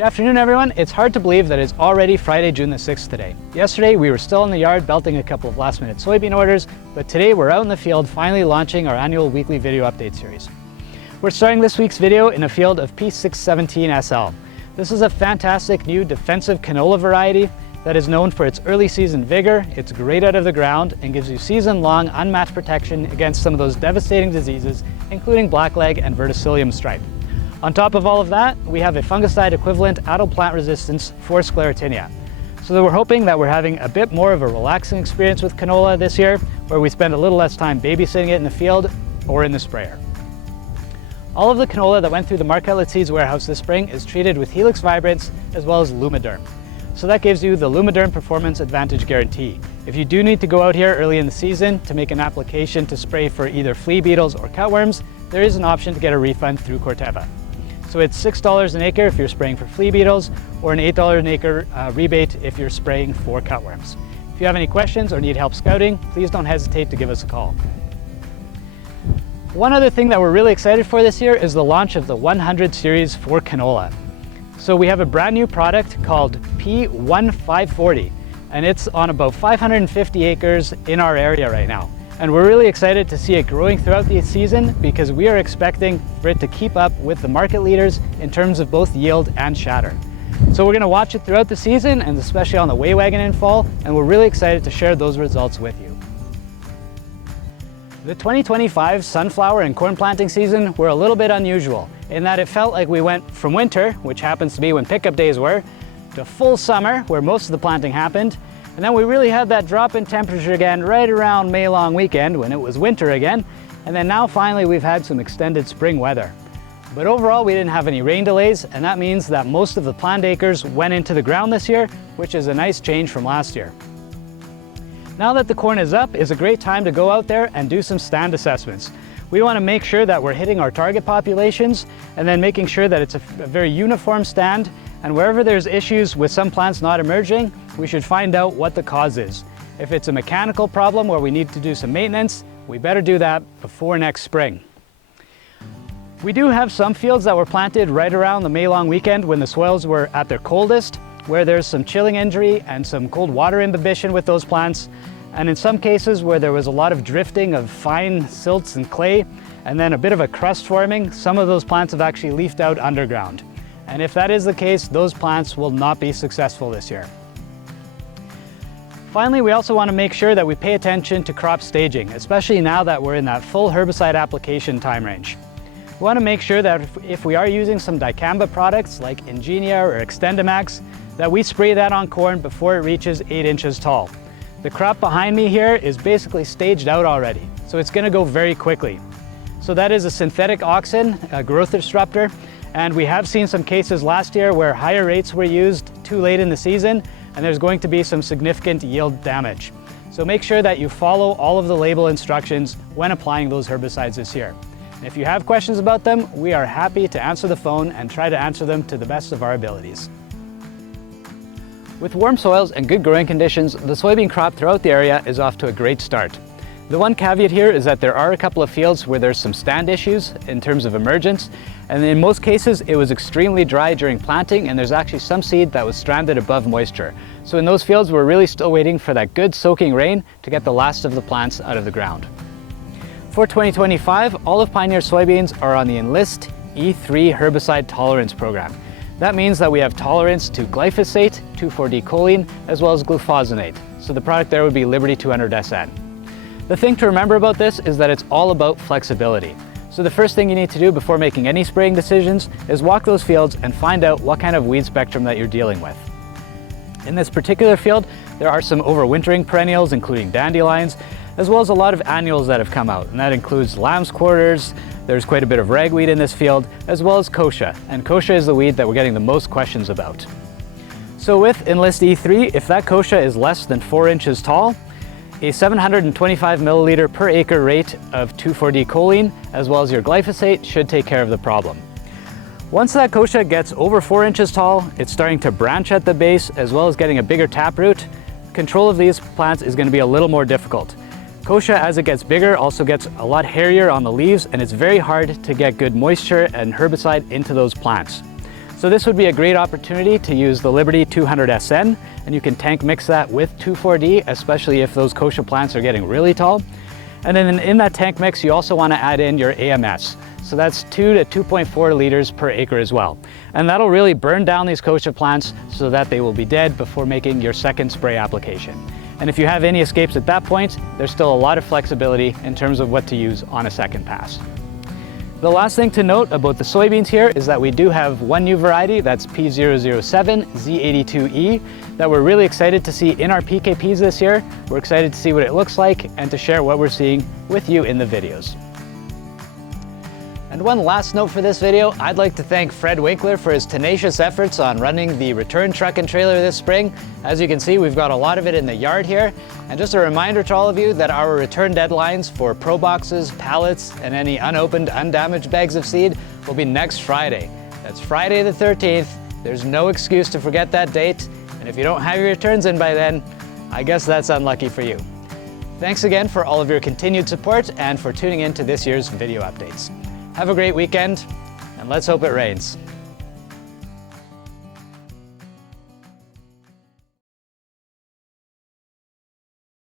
Good afternoon, everyone. It's hard to believe that it's already Friday, June the 6th today. Yesterday, we were still in the yard belting a couple of last-minute soybean orders, but today we're out in the field finally launching our annual weekly video update series. We're starting this week's video in a field of P617SL. This is a fantastic new defensive canola variety that is known for its early season vigor. It's great out of the ground and gives you season-long unmatched protection against some of those devastating diseases, including blackleg and verticillium stripe. On top of all of that, we have a fungicide equivalent adult plant resistance for sclerotinia. So we're hoping that we're having a bit more of a relaxing experience with canola this year, where we spend a little less time babysitting it in the field or in the sprayer. All of the canola that went through the Mark Outlet Seeds warehouse this spring is treated with Helix Vibrance as well as Lumiderm. So that gives you the Lumiderm Performance Advantage Guarantee. If you do need to go out here early in the season to make an application to spray for either flea beetles or cutworms, there is an option to get a refund through Corteva. So it's $6 an acre if you're spraying for flea beetles, or an $8 an acre rebate if you're spraying for cutworms. If you have any questions or need help scouting, please don't hesitate to give us a call. One other thing that we're really excited for this year is the launch of the 100 series for canola. So we have a brand new product called P1540, and it's on about 550 acres in our area right now. And we're really excited to see it growing throughout the season because we are expecting for it to keep up with the market leaders in terms of both yield and shatter. So we're going to watch it throughout the season, and especially on the weigh wagon in fall, and we're really excited to share those results with you. The 2025 sunflower and corn planting season were a little bit unusual in that it felt like we went from winter, which happens to be when pickup days were, to full summer where most of the planting happened. And then we really had that drop in temperature again right around May long weekend when it was winter again. And then now finally we've had some extended spring weather. But overall we didn't have any rain delays, and that means that most of the planned acres went into the ground this year, which is a nice change from last year. Now that the corn is up, is a great time to go out there and do some stand assessments. We want to make sure that we're hitting our target populations and then making sure that it's a very uniform stand, and wherever there's issues with some plants not emerging, we should find out what the cause is. If it's a mechanical problem where we need to do some maintenance, we better do that before next spring. We do have some fields that were planted right around the May long weekend when the soils were at their coldest, where there's some chilling injury and some cold water imbibition with those plants. And in some cases where there was a lot of drifting of fine silts and clay, and then a bit of a crust forming, some of those plants have actually leafed out underground. And if that is the case, those plants will not be successful this year. Finally, we also want to make sure that we pay attention to crop staging, especially now that we're in that full herbicide application time range. We want to make sure that if we are using some dicamba products like Ingenia or Extendamax, that we spray that on corn before it reaches 8 inches tall. The crop behind me here is basically staged out already, so it's going to go very quickly. So that is a synthetic auxin, a growth disruptor, and we have seen some cases last year where higher rates were used too late in the season, and there's going to be some significant yield damage. So make sure that you follow all of the label instructions when applying those herbicides this year. And if you have questions about them, we are happy to answer the phone and try to answer them to the best of our abilities. With warm soils and good growing conditions, the soybean crop throughout the area is off to a great start. The one caveat here is that there are a couple of fields where there's some stand issues in terms of emergence, and in most cases it was extremely dry during planting, and there's actually some seed that was stranded above moisture. So in those fields we're really still waiting for that good soaking rain to get the last of the plants out of the ground. For 2025, all of Pioneer soybeans are on the Enlist E3 herbicide tolerance program. That means that we have tolerance to glyphosate, 2,4-D-choline, as well as glufosinate. So the product there would be Liberty 200SN. The thing to remember about this is that it's all about flexibility. So the first thing you need to do before making any spraying decisions is walk those fields and find out what kind of weed spectrum that you're dealing with. In this particular field, there are some overwintering perennials, including dandelions, as well as a lot of annuals that have come out, and that includes lamb's quarters. There's quite a bit of ragweed in this field, as well as kochia, and kochia is the weed that we're getting the most questions about. So with Enlist E3, if that kochia is less than 4 inches tall, a 725 milliliter per acre rate of 2,4-D-choline, as well as your glyphosate, should take care of the problem. Once that kochia gets over 4 inches tall, it's starting to branch at the base, as well as getting a bigger taproot. Control of these plants is going to be a little more difficult. Kochia, as it gets bigger, also gets a lot hairier on the leaves, and it's very hard to get good moisture and herbicide into those plants. So this would be a great opportunity to use the Liberty 200 SN, and you can tank mix that with 2,4-D, especially if those kochia plants are getting really tall. And then in that tank mix, you also want to add in your AMS. So that's 2 to 2.4 liters per acre as well. And that'll really burn down these kochia plants so that they will be dead before making your second spray application. And if you have any escapes at that point, there's still a lot of flexibility in terms of what to use on a second pass. The last thing to note about the soybeans here is that we do have one new variety, that's P007 Z82E, that we're really excited to see in our PKPs this year. We're excited to see what it looks like and to share what we're seeing with you in the videos. And one last note for this video, I'd like to thank Fred Winkler for his tenacious efforts on running the return truck and trailer this spring. As you can see, we've got a lot of it in the yard here. And just a reminder to all of you that our return deadlines for pro boxes, pallets, and any unopened, undamaged bags of seed will be next Friday. That's Friday the 13th. There's no excuse to forget that date. And if you don't have your returns in by then, I guess that's unlucky for you. Thanks again for all of your continued support and for tuning in to this year's video updates. Have a great weekend, and let's hope it rains.